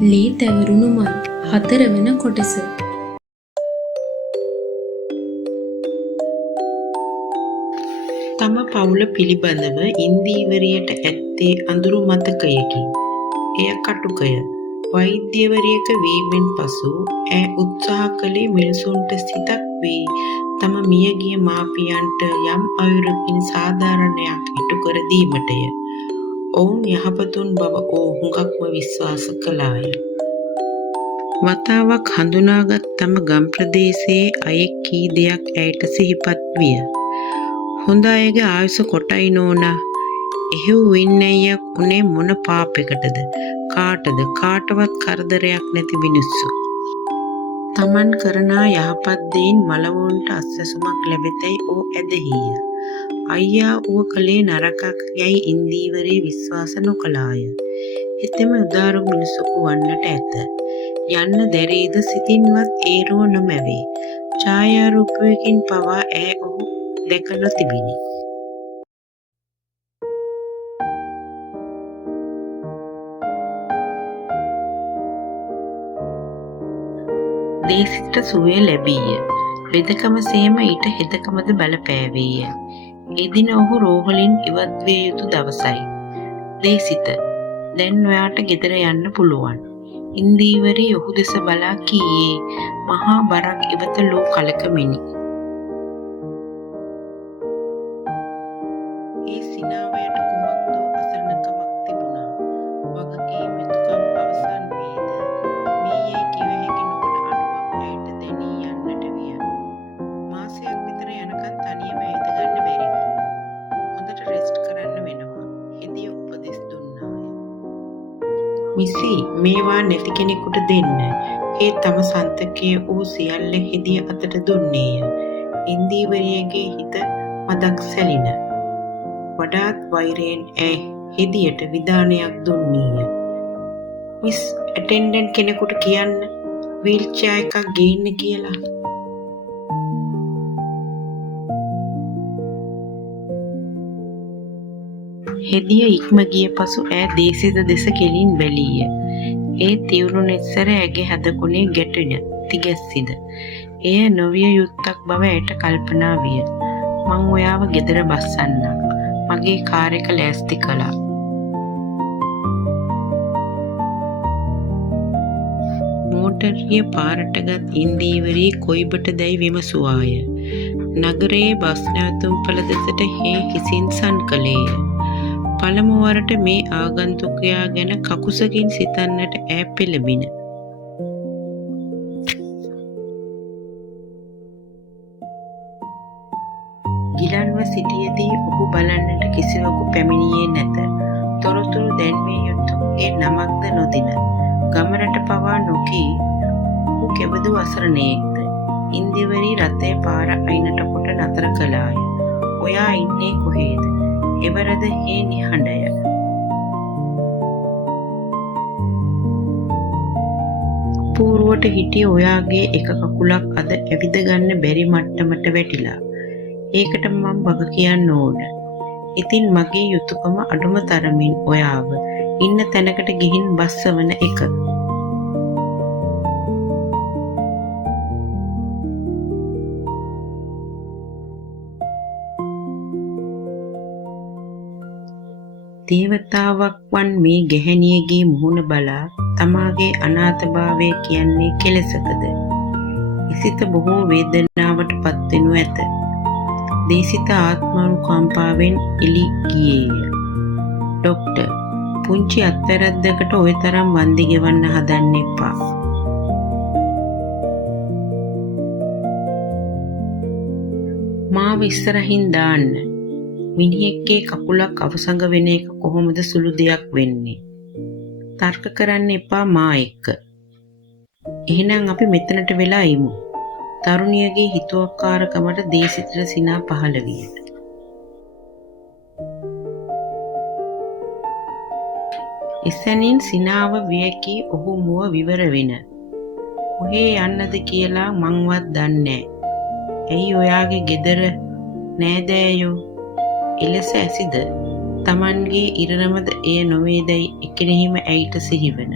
ලී තැවරුණු මල් 4 වන කොටස. තම පවුල පිළිබඳව ඉන්දීවරියට ඇත්තේ අඳුරු මතකයකි. එය කටුකය. වෛද්‍යවරියක වීමෙන් පසු ඇය උත්සාහ කළේ මිනිසුන්ට සිතක් වී තම මියගිය මාපියන්ට යම් අයුරකින් සාධාරණයක් ඉටු කර දීමටය. ඔවුන් යහපතුන් බව ඔහු හුඟක්ම විශ්වාස කළාය. වතාවක් හඳුනාගත් තම ගම් ප්‍රදේශයේ අයෙක් කී දෙයක් ඇයට සිහිපත් විය. හොඳ අයගේ ආයුෂ කොටයි නෝනා. එහෙව් වින්නැයියක් උනේ මොන පාපයකටද? කාටද? කාටවත් කරදරයක් නැති මිනිස්සු. තමන් කරනා යහපත් දෙයින් මළවුන්ට අස්වැසුමක් ලැබෙතැයි ඔහු ඇදහිය. අයියා ඌව කළේ නරකක් යැයි ඉන්දීවරේ විශ්වාස නොකළාය. හෙතෙම උදාර මිනිසෙකු වන්නට ඇත. යන්න දැරීද සිතින්වත් ඒරුව නොමැවේ. ඡායාරූපයකින් පවා ඇය ඔහු දැක නොතිබිණි. දේසිතට සුවය ලැබීය. වෙදකම සේම ඊට හෙදකමද බලපෑවේය. එදින ඔහු රෝහලින් ඉවත් විය යුතු දවසයි. දේසිත, දැන් ඔයාට ගෙදර යන්න පුළුවන්. ඉන්දීවරී ඔහු දෙස බලා කීයේ මහා බරක් ඉවත ලෝ කලකමිනි. ඒ සිනාවයට කුමක්දෝ අසරණකමක් තිබුණා. වගකීම් යුතුකම් අවසන් වේද මීයේ කිව හැකි නොවන අඩුවක් ඇයට දැනී යන්නට විය. මාසයක් විතර යනකම් තනියම ඇවිද ගන්න බැරි වී. හොඳට රෙස්ට් කරන්න වෙනවා. හෙදිය උපදෙස් දුන්නාය. මිසි, මේවා නැති කෙනෙකුට දෙන්න. ඒ තම සන්තකයේ වූ සියල්ල හෙදිය අතට දුන්නේය. ඉන්දීවරියගේ හිත මදක් සැලින. වඩාත් වෛරයෙන් ඇය හෙදියට විධානයක් දුන්නීය. මිස්, ඇටෙන්ඩන්ට් කෙනෙකුට කියන්න වීල්චෙයා එකක් ගේන්න කියලා. හෙදිය ඉක්ම ගිය පසු ඇය දේසිත දෙස කෙලින් බැලීය. ඒ තිවුණු නෙත්සර ඇගේ හදකුණේ ගැටෙන තිගැස්සිද. එය නොවිය යුත්තක් බව ඇයට කල්පනා විය. මං ඔයාව ගෙදර බස්සන්නම්. මගේ කාර් එක ලෑස්ති කළා. මෝටරිය පාරට ගත් ඉන්දීවරී කොයිබට දැයි විමසුවාය. නගරයේ බස් නැවතුම්පළ දෙසට හේ හිසින්සන් කළේය. පළමු වරට මේ ආගන්තුකයා ගැන කකුසකින් සිතන්නට ඈ පෙළඹින. ගිලන්ව සිටියදී ඔහු බලන්නට කිසිවකු පැමිණියේ නැත. තොරතුරු දැන්විය යුතුගේ නමක්ද නොදින. ගමරට පවා නොකී ඔහු කෙබඳු අසරණයෙක්ද? ඉන්දිවරී රථය පාර අයිනට කොට නතර කළාය. ඔයා ඉන්නේ කොහේද? එවරද හේ නිහඬය. පූර්වට හිටිය ඔයාගේ එක කකුලක් අද ඇවිද ගන්න බැරි මට්ටමට වැටිලා. ඒකට මම වග කියන්න ඕන. ඉතින් මගේ යුතුයකම අඩුම තරමින් ඔයාව ඉන්න තැනකට ගිහින් බස්සවන එක. දේවතාවක් වන් මේ ගැහැණියගේ මුහුණ බලා තමාගේ අනාථභාවය කියන්නේ කෙලෙසකද? ඉසිත බොහෝ වේදනාවට පත්වෙනු ඇත. දේසිත ආත්මානුකම්පාවෙන් එළි ගියේය. ඩොක්ටර්, පුංචි අත්වැරද්දකට ඔය තරම් වන්දි ගෙවන්න හදන්න එපා. මාව ඉස්සරහින් දාන්න. මිනිහෙක්ගේ කකුලක් අවසඟ වෙන එක කොහොමද සුළු දෙයක් වෙන්නේ? තර්ක කරන්න එපා මා එක්ක. එහෙනම් අපි මෙතනට වෙලා ඉමු. තරුණියගේ හිතුවක්කාරකමට දේසිතට සිනා පහළ විය. එසැනින් සිනාව වියකී ඔහු මුව විවර වෙන. කොහේ යන්නද කියලා මංවත් දන්නේ නෑ. ඇයි ඔයාගේ ගෙදර නෑදෑයෝ එලෙස ඇසිද? Tamanගේ ඉරණමද එය නොවේදයි එකිනෙහිම ඇයිට සිහිවන.